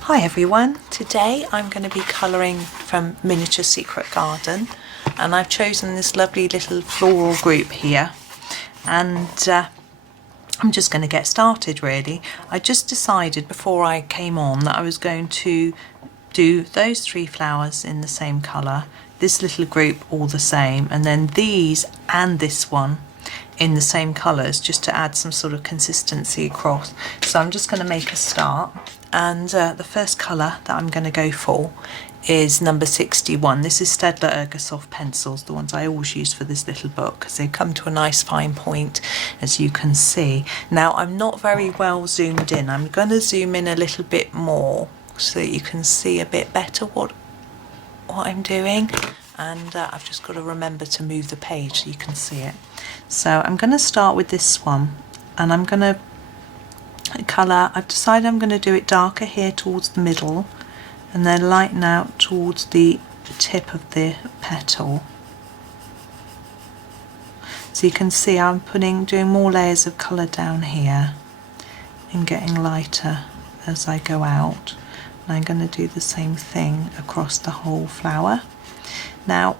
Hi everyone, today I'm going to be colouring from Miniature Secret Garden, and I've chosen this lovely little floral group here, and I'm just going to get started really. I just decided before I came on that I was going to do those three flowers in the same colour, this little group all the same, and then these and this one in the same colours, just to add some sort of consistency across. So I'm just going to make a start, and the first colour that I'm going to go for is number 61. This is Staedtler Ergosoft Pencils, the ones I always use for this little book because they come to a nice fine point, as you can see. Now I'm not very well zoomed in. I'm going to zoom in a little bit more so that you can see a bit better what I'm doing, and I've just got to remember to move the page so you can see it. So I'm going to start with this one, and I'm going to colour. I've decided I'm going to do it darker here towards the middle and then lighten out towards the tip of the petal. So you can see I'm doing more layers of colour down here and getting lighter as I go out. And I'm going to do the same thing across the whole flower. Now,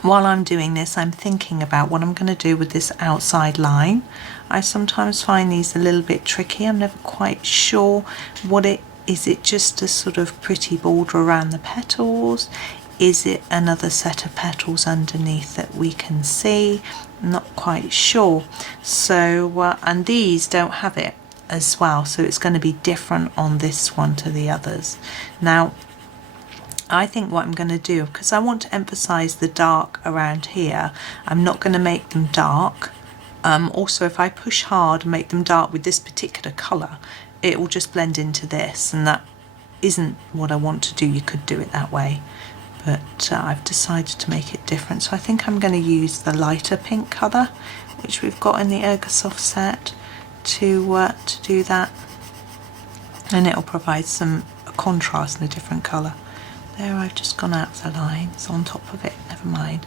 while I'm doing this, I'm thinking about what I'm going to do with this outside line. I sometimes find these a little bit tricky. I'm never quite sure what it is. It just a sort of pretty border around the petals? Is it another set of petals underneath that we can see? I'm not quite sure. So, and these don't have it as well, so it's going to be different on this one to the others. Now, I think what I'm going to do, because I want to emphasize the dark around here, I'm not going to make them dark. Also, if I push hard and make them dark with this particular colour, it will just blend into this, and that isn't what I want to do. You could do it that way, but I've decided to make it different. So I think I'm going to use the lighter pink colour, which we've got in the Ergosoft set, to do that, and it'll provide some contrast in a different colour. There, I've just gone out the lines on top of it, never mind.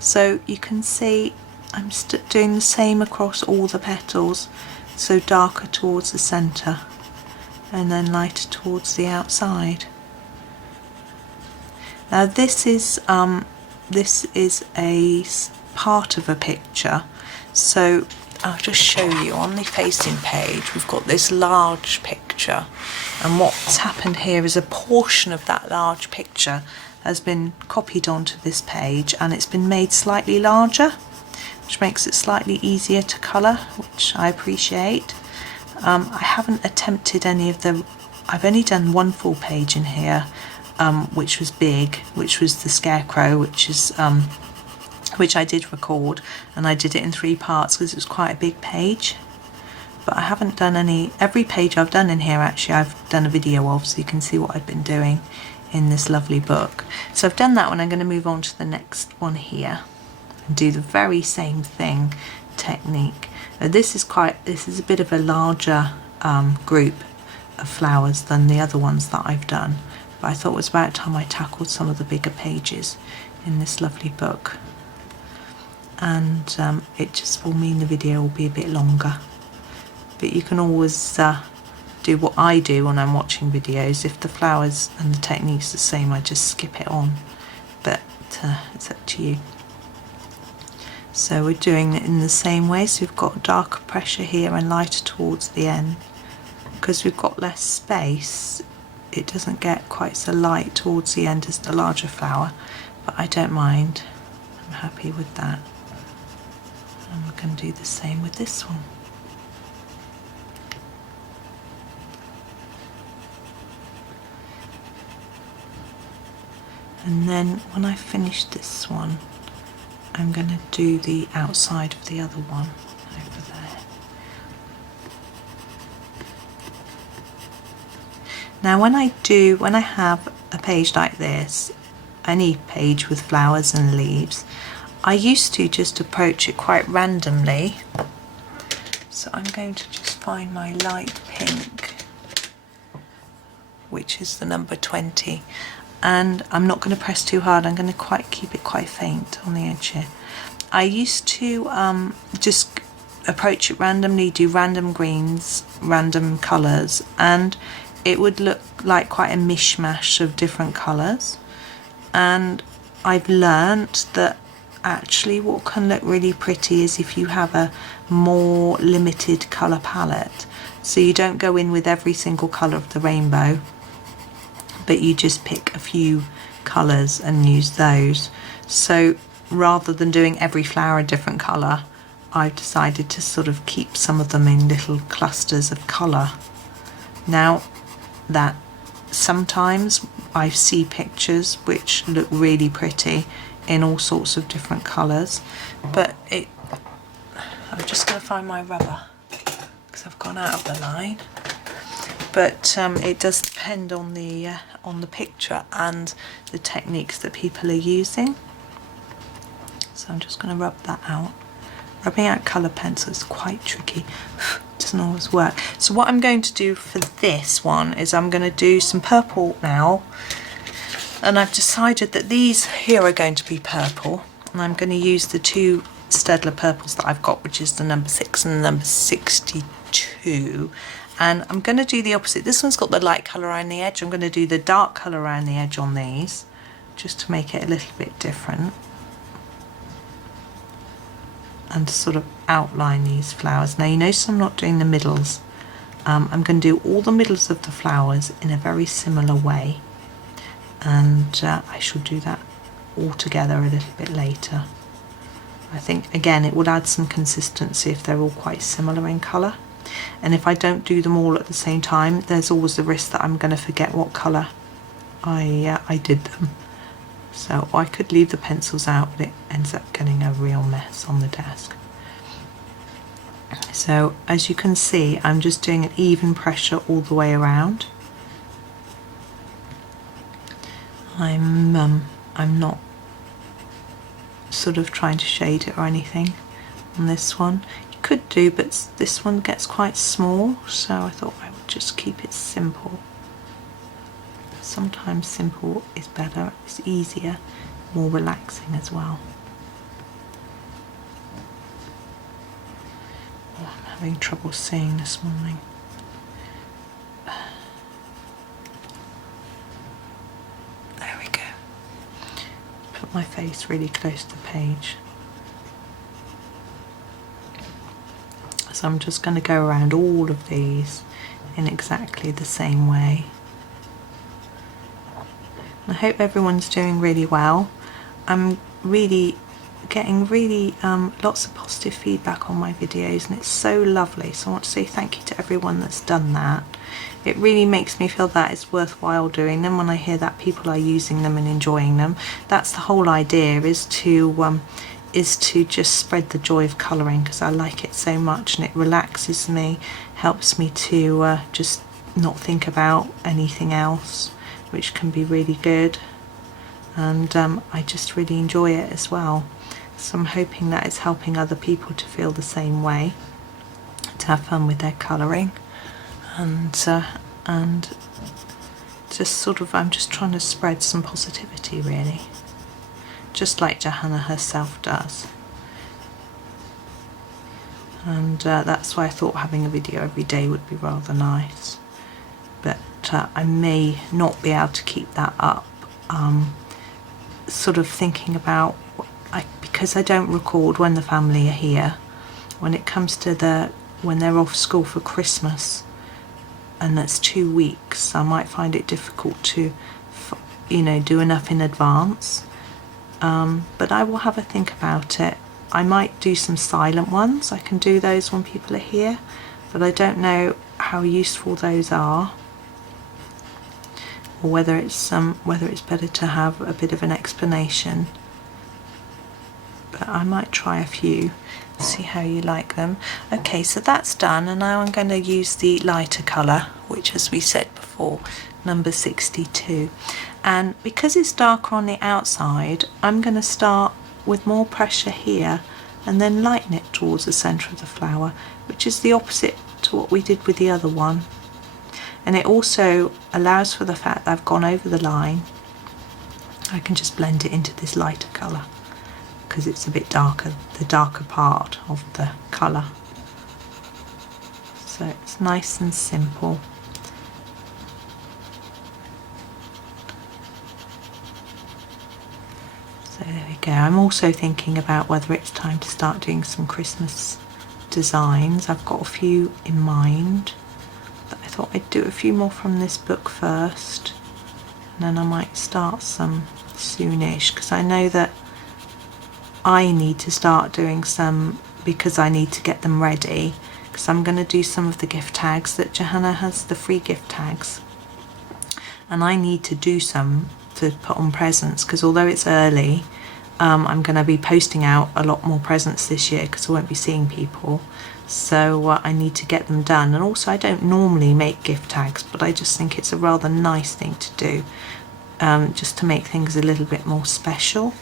So you can see I'm doing the same across all the petals, so darker towards the centre and then lighter towards the outside. Now this is a part of a picture, so I'll just show you. On the facing page we've got this large picture, and what's happened here is a portion of that large picture has been copied onto this page, and it's been made slightly larger, which makes it slightly easier to colour, which I appreciate. I haven't attempted any of the, I've only done one full page in here, which was big, which was the scarecrow, which I did record, and I did it in 3 parts because it was quite a big page. But I haven't done every page I've done in here actually I've done a video of, so you can see what I've been doing in this lovely book. So I've done that one. I'm going to move on to the next one here and do the very same thing technique. This is a bit of a larger group of flowers than the other ones that I've done, but I thought it was about time I tackled some of the bigger pages in this lovely book. And it just will mean the video will be a bit longer, but you can always do what I do when I'm watching videos. If the flowers and the technique's the same, I just skip it on, but it's up to you. So we're doing it in the same way, so we've got darker pressure here and lighter towards the end. Because we've got less space, it doesn't get quite so light towards the end as the larger flower, but I don't mind. I'm happy with that. And we're going to do the same with this one. And then when I finish this one, I'm going to do the outside of the other one over there. Now when I have a page like this, any page with flowers and leaves, I used to just approach it quite randomly. So I'm going to just find my light pink, which is the number 20. And I'm not going to press too hard. I'm going to keep it quite faint on the edge here. I used to just approach it randomly, do random greens, random colours, and it would look like quite a mishmash of different colours, and I've learnt that actually what can look really pretty is if you have a more limited colour palette. So you don't go in with every single colour of the rainbow, but you just pick a few colours and use those. So rather than doing every flower a different colour, I've decided to sort of keep some of them in little clusters of colour. Now that sometimes I see pictures which look really pretty in all sorts of different colours, but I'm just going to find my rubber because I've gone out of the line. But it does depend on the picture and the techniques that people are using. So I'm just going to rub that out. Rubbing out colour pencil is quite tricky. Doesn't always work. So what I'm going to do for this one is I'm going to do some purple now, and I've decided that these here are going to be purple, and I'm going to use the two Staedtler purples that I've got, which is the number 6 and the number 62, and I'm going to do the opposite. This one's got the light colour around the edge. I'm going to do the dark colour around the edge on these, just to make it a little bit different and to sort of outline these flowers. Now you notice I'm not doing the middles. I'm going to do all the middles of the flowers in a very similar way, and I shall do that all together a little bit later. I think again it would add some consistency if they're all quite similar in colour, and if I don't do them all at the same time, there's always the risk that I'm going to forget what colour I did them. So I could leave the pencils out, but it ends up getting a real mess on the desk. So as you can see, I'm just doing an even pressure all the way around. I'm not sort of trying to shade it or anything on this one. You could do, but this one gets quite small, so I thought I would just keep it simple. Sometimes simple is better, it's easier, more relaxing as well. Oh, I'm having trouble seeing this morning. There we go. Put my face really close to the page. So I'm just going to go around all of these in exactly the same way. I hope everyone's doing really well. I'm really getting lots of positive feedback on my videos, and it's so lovely. So I want to say thank you to everyone that's done that. It really makes me feel that it's worthwhile doing them when I hear that people are using them and enjoying them. That's the whole idea, is to just spread the joy of colouring, because I like it so much and it relaxes me, helps me to just not think about anything else, which can be really good, and I just really enjoy it as well. So I'm hoping that it's helping other people to feel the same way, to have fun with their colouring, and just sort of, I'm just trying to spread some positivity really, just like Johanna herself does. And that's why I thought having a video every day would be rather nice. But I may not be able to keep that up. Sort of thinking about, because I don't record when the family are here, when it comes to when they're off school for Christmas, and that's 2 weeks, I might find it difficult to, do enough in advance. But I will have a think about it. I might do some silent ones. I can do those when people are here, but I don't know how useful those are, or whether it's better to have a bit of an explanation. But I might try a few, see how you like them. Okay, so that's done, and now I'm going to use the lighter colour, which, as we said before, number 62. And because it's darker on the outside, I'm going to start with more pressure here and then lighten it towards the centre of the flower, which is the opposite to what we did with the other one. And it also allows for the fact that I've gone over the line. I can just blend it into this lighter colour because it's a bit darker, the darker part of the colour. So it's nice and simple. go. I'm also thinking about whether it's time to start doing some Christmas designs. I've got a few in mind, but I thought I'd do a few more from this book first, and then I might start some soonish, because I know that I need to start doing some, because I need to get them ready, because I'm going to do some of the gift tags that Johanna has, the free gift tags, and I need to do some to put on presents, because although it's early, I'm going to be posting out a lot more presents this year because I won't be seeing people, so I need to get them done. And also, I don't normally make gift tags, but I just think it's a rather nice thing to do, just to make things a little bit more special.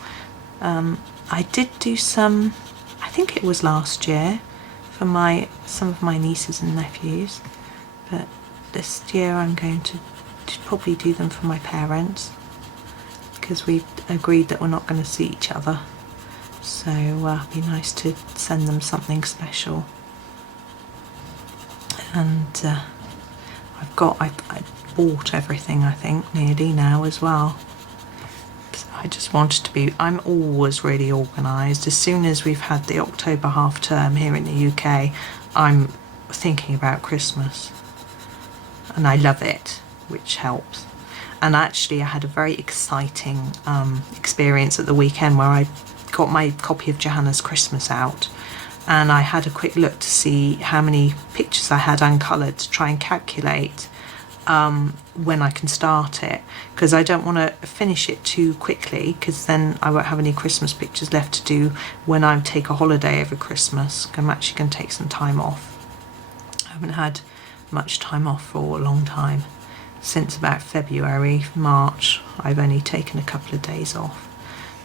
I did do some, I think it was last year, for some of my nieces and nephews, but this year I'm going to probably do them for my parents, because we've agreed that we're not going to see each other, so it'd be nice to send them something special. And I bought everything, I think, nearly now as well. So I just wanted to be, I'm always really organised. As soon as we've had the October half term here in the UK, I'm thinking about Christmas, and I love it, which helps. And actually I had a very exciting experience at the weekend where I got my copy of Johanna's Christmas out, and I had a quick look to see how many pictures I had uncoloured to try and calculate when I can start it, because I don't want to finish it too quickly, because then I won't have any Christmas pictures left to do when I take a holiday over Christmas. I'm actually going to take some time off. I haven't had much time off for a long time. Since about February, March, I've only taken a couple of days off.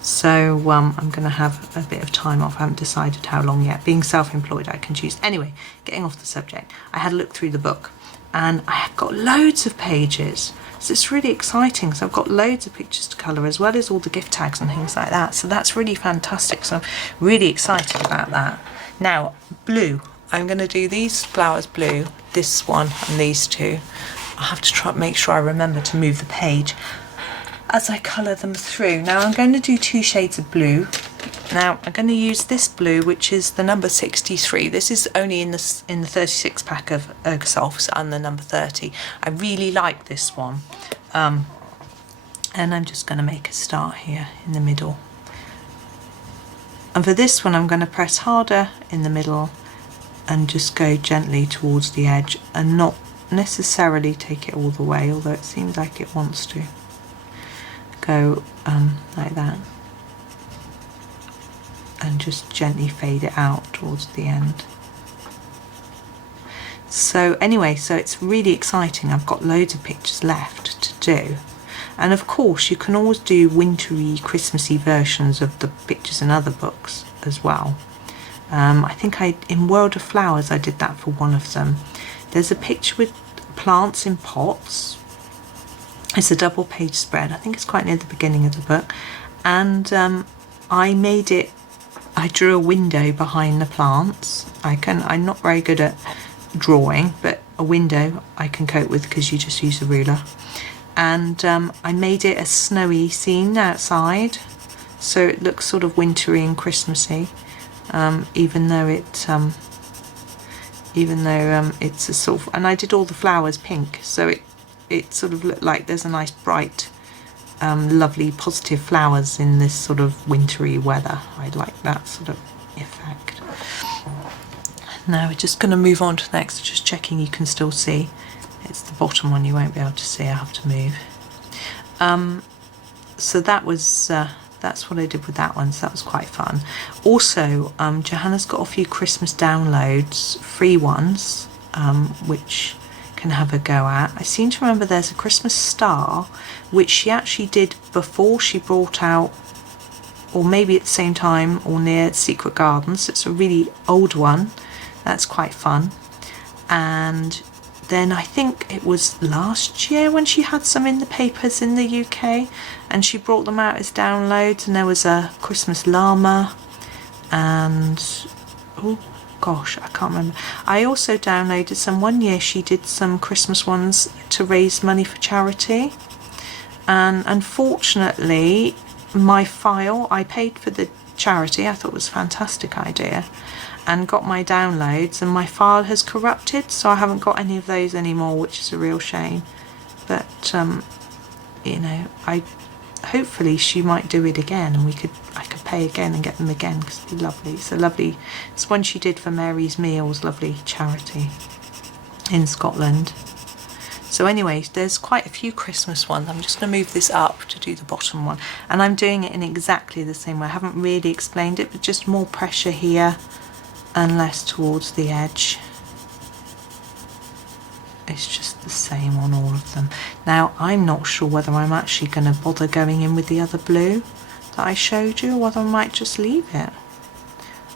So I'm going to have a bit of time off. I haven't decided how long yet. Being self-employed, I can choose. Anyway, getting off the subject, I had a look through the book, and I have got loads of pages. So it's really exciting. So I've got loads of pictures to colour, as well as all the gift tags and things like that. So that's really fantastic. So I'm really excited about that. Now, blue. I'm going to do these flowers blue, this one and these two. I have to try and make sure I remember to move the page as I colour them through. Now I'm going to do 2 shades of blue. Now I'm going to use this blue, which is the number 63. This is only in the 36 pack of Ergosofts, and the number 30. I really like this one. And I'm just going to make a start here in the middle. And for this one I'm going to press harder in the middle and just go gently towards the edge, and not necessarily take it all the way, although it seems like it wants to go like that, and just gently fade it out towards the end. So anyway, so it's really exciting. I've got loads of pictures left to do, and of course you can always do wintry, Christmassy versions of the pictures in other books as well. I think in World of Flowers I did that for one of them. There's a picture with plants in pots. It's a double page spread. I think it's quite near the beginning of the book, and I drew a window behind the plants. I'm not very good at drawing, but a window I can cope with because you just use a ruler. And I made it a snowy scene outside, so it looks sort of wintry and Christmassy, even though it's a sort of, and I did all the flowers pink, so it sort of looked like there's a nice bright, lovely positive flowers in this sort of wintry weather. I like that sort of effect. Now we're just going to move on to the next, just checking you can still see. It's the bottom one you won't be able to see, I have to move. So that was that's what I did with that one, so that was quite fun. Also, Johanna's got a few Christmas downloads, free ones, which can have a go at. I seem to remember there's a Christmas star, which she actually did before she brought out, or maybe at the same time or near Secret Gardens. It's a really old one. That's quite fun. And then I think it was last year when she had some in the papers in the UK, and she brought them out as downloads, and there was a Christmas llama, and oh gosh, I can't remember. I also downloaded some. One year she did some Christmas ones to raise money for charity, and unfortunately my file, I paid for the charity, I thought it was a fantastic idea, and got my downloads, and my file has corrupted, so I haven't got any of those anymore, which is a real shame. But you know, hopefully she might do it again, and I could pay again and get them again, because it'd be lovely. It's one she did for Mary's Meals, lovely charity in Scotland. So anyway, there's quite a few Christmas ones. I'm just going to move this up to do the bottom one, and I'm doing it in exactly the same way. I haven't really explained it, but just more pressure here and less towards the edge. It's just the same on all of them. Now, I'm not sure whether I'm actually going to bother going in with the other blue that I showed you, or whether I might just leave it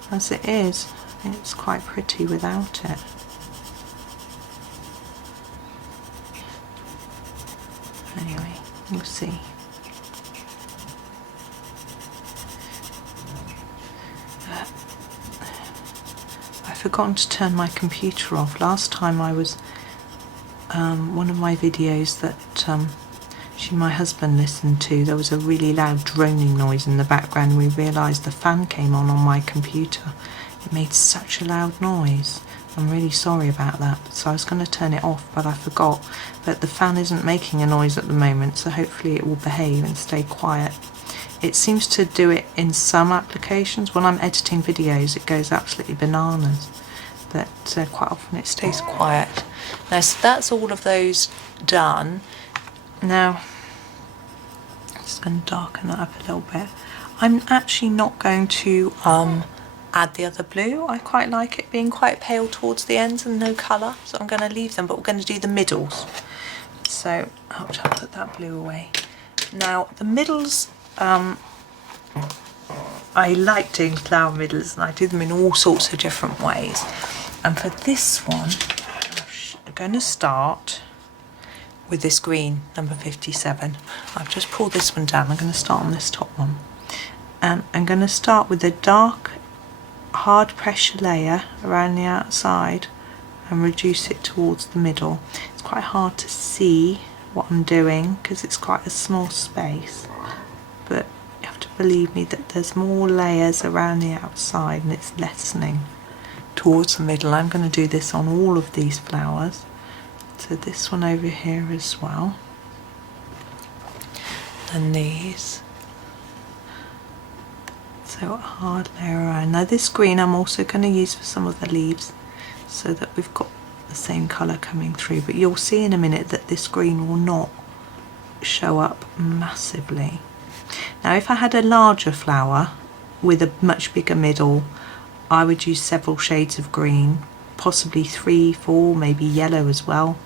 as it is. I think it's quite pretty without it. Anyway, we'll see. I've forgotten to turn my computer off. Last time I was one of my videos that my husband listened to, there was a really loud droning noise in the background, and we realised the fan came on my computer. It made such a loud noise. I'm really sorry about that. So I was going to turn it off, but I forgot. But the fan isn't making a noise at the moment, so hopefully it will behave and stay quiet. It seems to do it in some applications. When I'm editing videos, it goes absolutely bananas, but quite often it stays quiet. Now, so that's all of those done. Now, I'm just going to darken that up a little bit. I'm actually not going to add the other blue. I quite like it being quite pale towards the ends and no colour, so I'm going to leave them, but we're going to do the middles. So I'll just put that blue away. Now, the middles, I like doing flower middles, and I do them in all sorts of different ways. And for this one, I'm going to start with this green, number 57. I've just pulled this one down. I'm going to start on this top one. And I'm going to start with a dark, hard pressure layer around the outside and reduce it towards the middle. It's quite hard to see what I'm doing because it's quite a small space, but you have to believe me that there's more layers around the outside and it's lessening towards the middle. I'm going to do this on all of these flowers, so this one over here as well, and these. So a hard layer around. Now this green I'm also going to use for some of the leaves, so that we've got the same colour coming through, but you'll see in a minute that this green will not show up massively. Now if I had a larger flower with a much bigger middle, I would use several shades of green, possibly 3, 4, maybe yellow as well,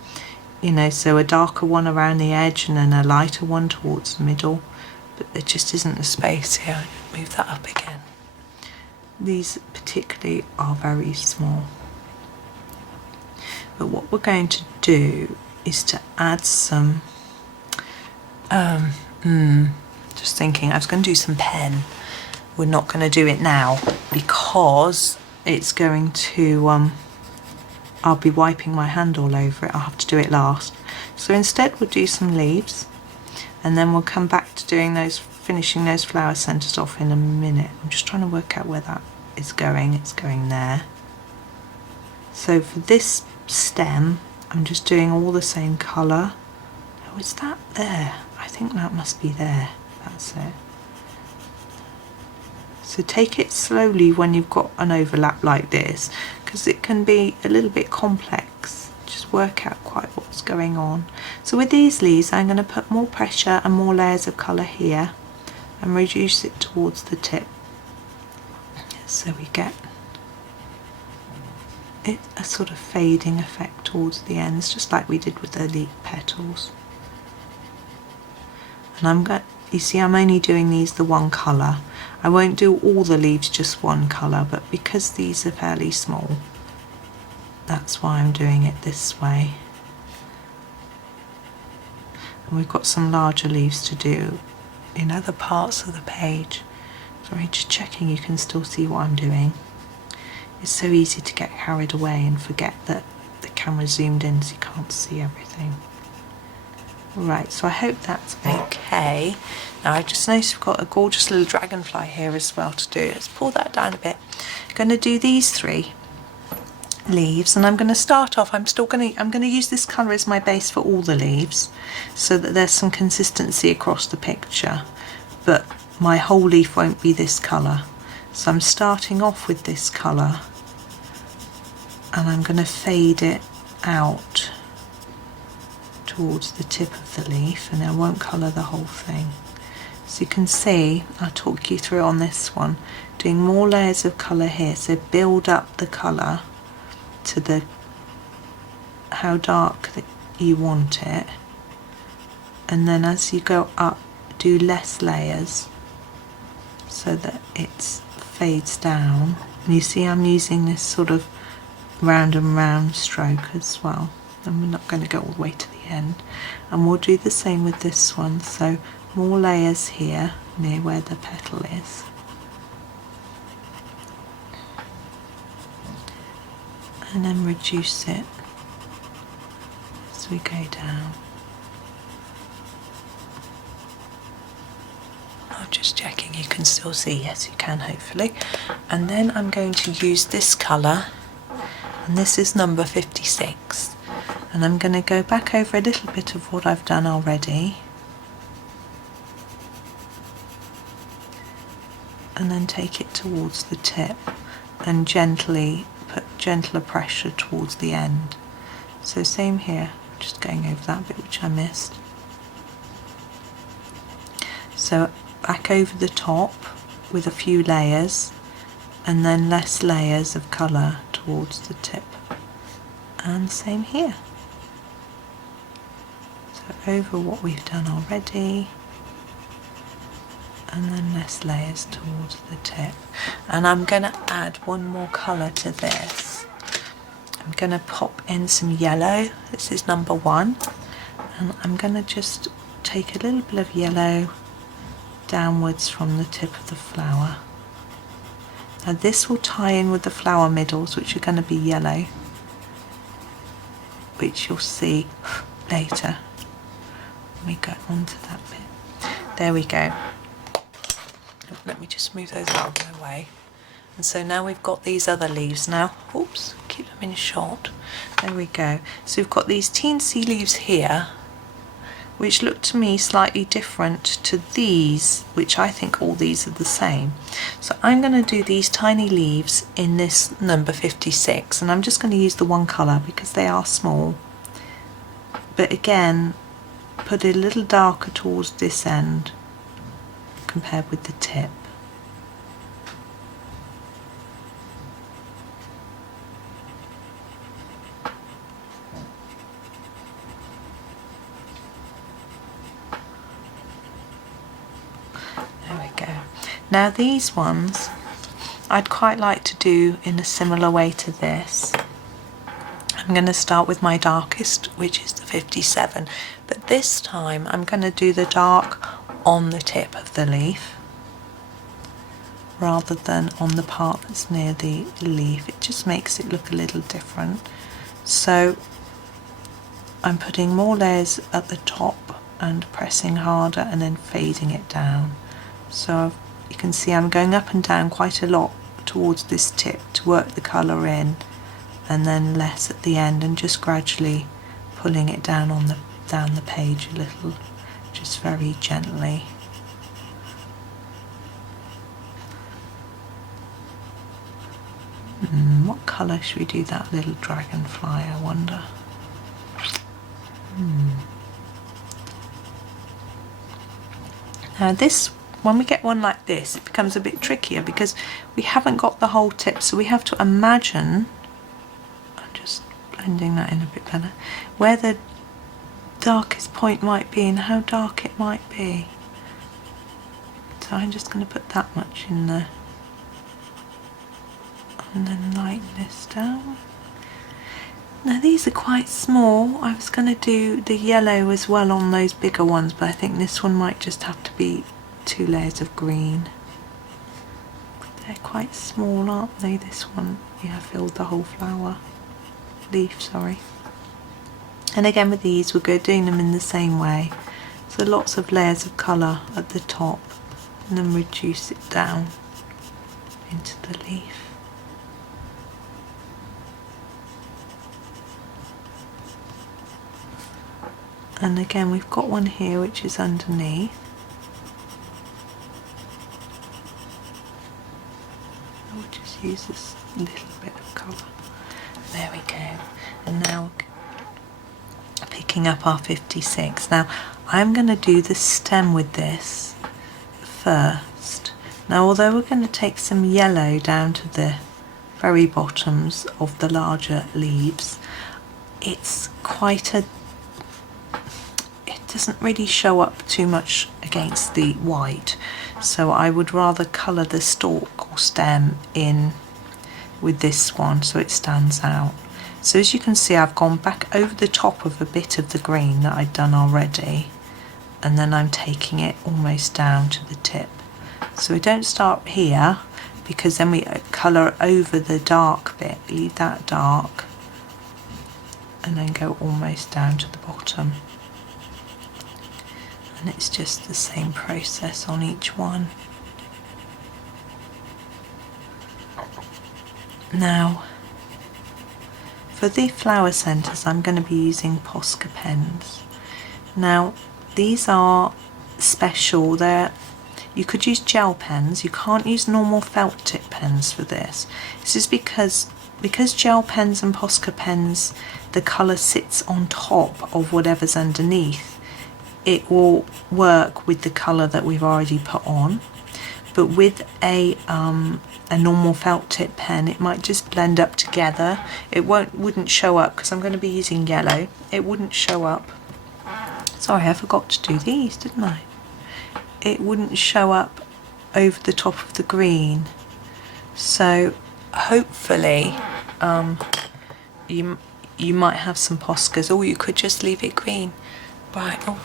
you know, so a darker one around the edge and then a lighter one towards the middle, but there just isn't the space here. Move that up again. These particularly are very small. But what we're going to do is to add some, just thinking, I was going to do some pen. We're not going to do it now because it's going to, I'll be wiping my hand all over it. I'll have to do it last. So instead we'll do some leaves, and then we'll come back to doing those, finishing those flower centres off in a minute. I'm just trying to work out where that is going. It's going there. So for this stem, I'm just doing all the same colour. Oh, is that there? I think that must be there. That's it. So take it slowly when you've got an overlap like this, because it can be a little bit complex. Just work out quite what's going on. So with these leaves, I'm going to put more pressure and more layers of colour here and reduce it towards the tip, so we get it a sort of fading effect towards the ends, just like we did with the leaf petals. And I'm going, you see, I'm only doing these the one colour. I won't do all the leaves just one colour, but because these are fairly small, that's why I'm doing it this way. And we've got some larger leaves to do in other parts of the page. Sorry, just checking you can still see what I'm doing. It's so easy to get carried away and forget that the camera's zoomed in so you can't see everything. Right, so I hope that's okay. Now I just noticed we've got a gorgeous little dragonfly here as well to do. Let's pull that down a bit. I'm going to do these 3 leaves, and I'm going to start off, I'm going to use this colour as my base for all the leaves so that there's some consistency across the picture, but my whole leaf won't be this colour. So I'm starting off with this colour and I'm going to fade it out towards the tip of the leaf, and I won't colour the whole thing. So you can see, I'll talk you through on this one, doing more layers of colour here, so build up the colour to the how dark that you want it, and then as you go up do less layers so that it fades down. And you see I'm using this sort of round and round stroke as well, and we're not going to go all the way to the end. And we'll do the same with this one, so more layers here near where the petal is, and then reduce it as we go down. I'm just checking you can still see. Yes, you can, hopefully. And then I'm going to use this colour, and this is number 56, and I'm going to go back over a little bit of what I've done already, and then take it towards the tip and gently put gentler pressure towards the end. So same here, just going over that bit which I missed. So back over the top with a few layers, and then less layers of colour towards the tip, and same here. So over what we've done already, and then less layers towards the tip. And I'm going to add one more colour to this. I'm going to pop in some yellow. This is number 1, and I'm going to just take a little bit of yellow downwards from the tip of the flower. Now this will tie in with the flower middles, which are going to be yellow, which you'll see later when we go on to that bit. There we go. Let me just move those out of my way. And so now we've got these other leaves now. Oops, keep them in shot. There we go. So we've got these teensy leaves here, which look to me slightly different to these, which I think all these are the same. So I'm going to do these tiny leaves in this number 56, and I'm just going to use the one colour because they are small. But again, put it a little darker towards this end compared with the tip. There we go. Now these ones I'd quite like to do in a similar way to this. I'm going to start with my darkest, which is the 57, but this time I'm going to do the dark on the tip of the leaf rather than on the part that's near the leaf. It just makes it look a little different. So I'm putting more layers at the top and pressing harder and then fading it down. So you can see I'm going up and down quite a lot towards this tip to work the colour in, and then less at the end, and just gradually pulling it down on the page a little, just very gently. What colour should we do that little dragonfly, I wonder? Now this, when we get one like this, it becomes a bit trickier because we haven't got the whole tip, so we have to imagine, I'm just blending that in a bit better, where the darkest point might be and how dark it might be. So I'm just going to put that much in there and then lighten this down. Now these are quite small. I was going to do the yellow as well on those bigger ones, but I think this one might just have to be 2 layers of green. They're quite small, aren't they? This one, yeah, filled the whole flower leaf, sorry. And again with these, we're doing them in the same way. So lots of layers of colour at the top, and then reduce it down into the leaf. And again we've got one here which is underneath. I'll just use this little bit of colour. There we go. And now picking up our 56. Now I'm going to do the stem with this first. Now although we're going to take some yellow down to the very bottoms of the larger leaves, it's quite a, it doesn't really show up too much against the white, so I would rather colour the stalk or stem in with this one so it stands out. So as you can see, I've gone back over the top of a bit of the green that I'd done already, and then I'm taking it almost down to the tip. So we don't start here, because then we colour over the dark bit, leave that dark, and then go almost down to the bottom. And it's just the same process on each one. Now, for the flower centres, I'm going to be using Posca pens. Now, these are special. You could use gel pens. You can't use normal felt tip pens for this. This is because gel pens and Posca pens, the colour sits on top of whatever's underneath. It will work with the colour that we've already put on. But with a normal felt tip pen, it might just blend up together. It wouldn't show up, because I'm going to be using yellow. It wouldn't show up. Sorry, I forgot to do these, didn't I? It wouldn't show up over the top of the green. So hopefully you might have some Poscas, or you could just leave it green. Right. Oh.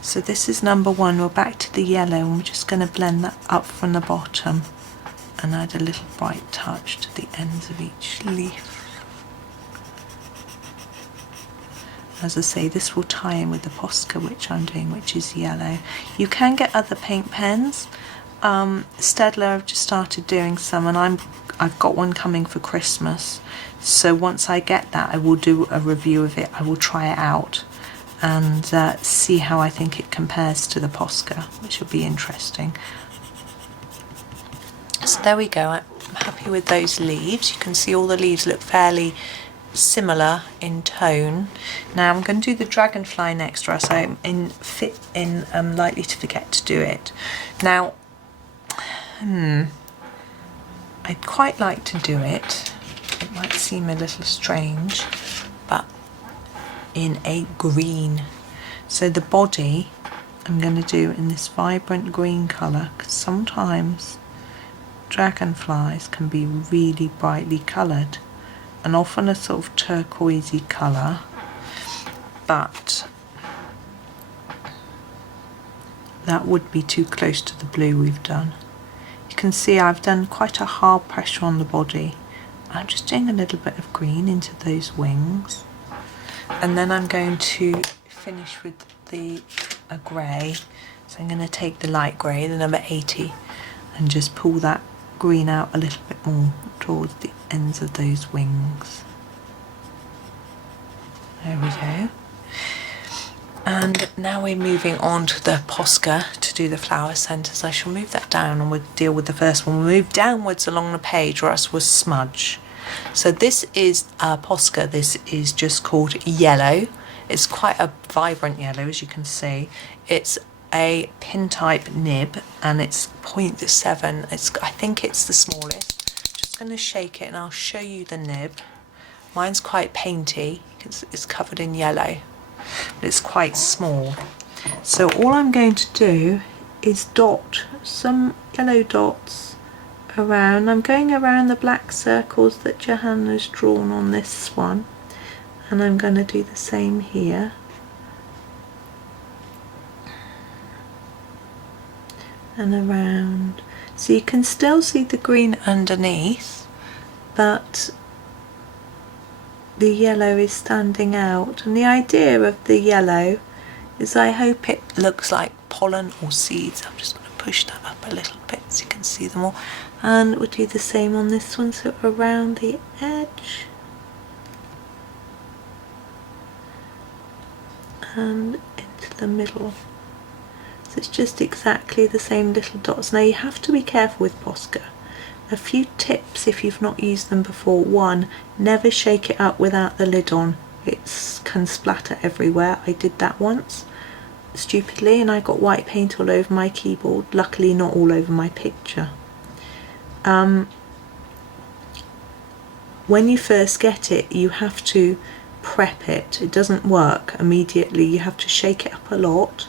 So this is number one. We're back to the yellow, and we're just going to blend that up from the bottom and add a little bright touch to the ends of each leaf. As I say, this will tie in with the Posca which I'm doing, which is yellow. You can get other paint pens. Staedtler, I've just started doing some, and I've got one coming for Christmas. So once I get that, I will do a review of it. I will try it out and see how I think it compares to the Posca, which will be interesting. So there we go. I'm happy with those leaves. You can see all the leaves look fairly similar in tone. Now I'm going to do the dragonfly next, or else I'm likely to forget to do it. Now, I'd quite like to do it. It might seem a little strange, but in a green. So the body I'm going to do in this vibrant green colour, because sometimes dragonflies can be really brightly coloured, and often a sort of turquoisey colour, but that would be too close to the blue we've done. You can see I've done quite a hard pressure on the body. I'm just doing a little bit of green into those wings, and then I'm going to finish with a grey. So I'm going to take the light grey, the number 80, and just pull that green out a little bit more towards the ends of those wings. There we go. And now we're moving on to the Posca to do the flower centres. I shall move that down and we'll deal with the first one. We'll move downwards along the page, or else we'll smudge. So this is Posca. This is just called yellow. It's quite a vibrant yellow, as you can see. It's a pin type nib, and it's 0.7. I think it's the smallest. Just going to shake it and I'll show you the nib. Mine's quite painty. It's covered in yellow, but it's quite small. So all I'm going to do is dot some yellow dots around. I'm going around the black circles that Johanna's drawn on this one, and I'm going to do the same here. And around. So you can still see the green underneath, but the yellow is standing out, and the idea of the yellow is I hope it looks like pollen or seeds. I'm just going to push that up a little bit so you can see them all, and we'll do the same on this one, so around the edge and into the middle. So it's just exactly the same little dots. Now you have to be careful with Posca. A few tips if you've not used them before. One, never shake it up without the lid on. It can splatter everywhere. I did that once stupidly and I got white paint all over my keyboard. Luckily not all over my picture. When you first get it, you have to prep it. It doesn't work immediately. You have to shake it up a lot,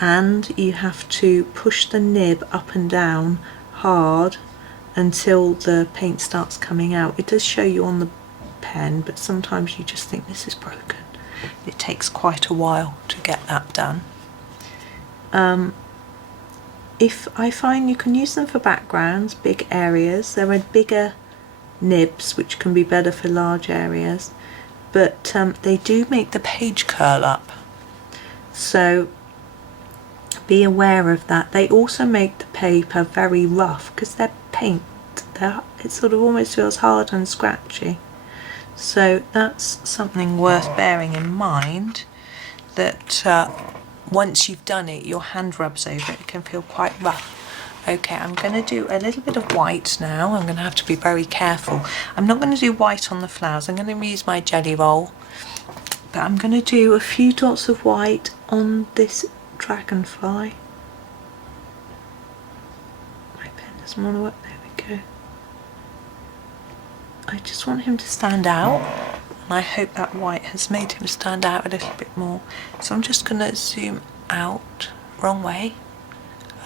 and you have to push the nib up and down hard until the paint starts coming out. It does show you on the pen, but sometimes you just think this is broken. It takes quite a while to get that done. If I find you can use them for backgrounds, big areas. There are bigger nibs which can be better for large areas, but they do make the page curl up, so be aware of that. They also make the paper very rough because they're paint. It sort of almost feels hard and scratchy, so that's something worth bearing in mind, that once you've done it, your hand rubs over it, it can feel quite rough. Okay, I'm going to do a little bit of white now. I'm going to have to be very careful. I'm not going to do white on the flowers. I'm going to use my jelly roll, but I'm going to do a few dots of white on this dragonfly. My pen doesn't want to work. There we go. I just want him to stand out, and I hope that white has made him stand out a little bit more. So I'm just going to zoom out, wrong way,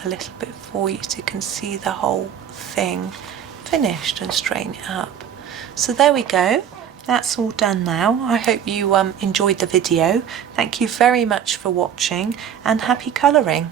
a little bit for you so you can see the whole thing finished, and straighten it up. So there we go. That's all done now. I hope you enjoyed the video. Thank you very much for watching, and happy colouring.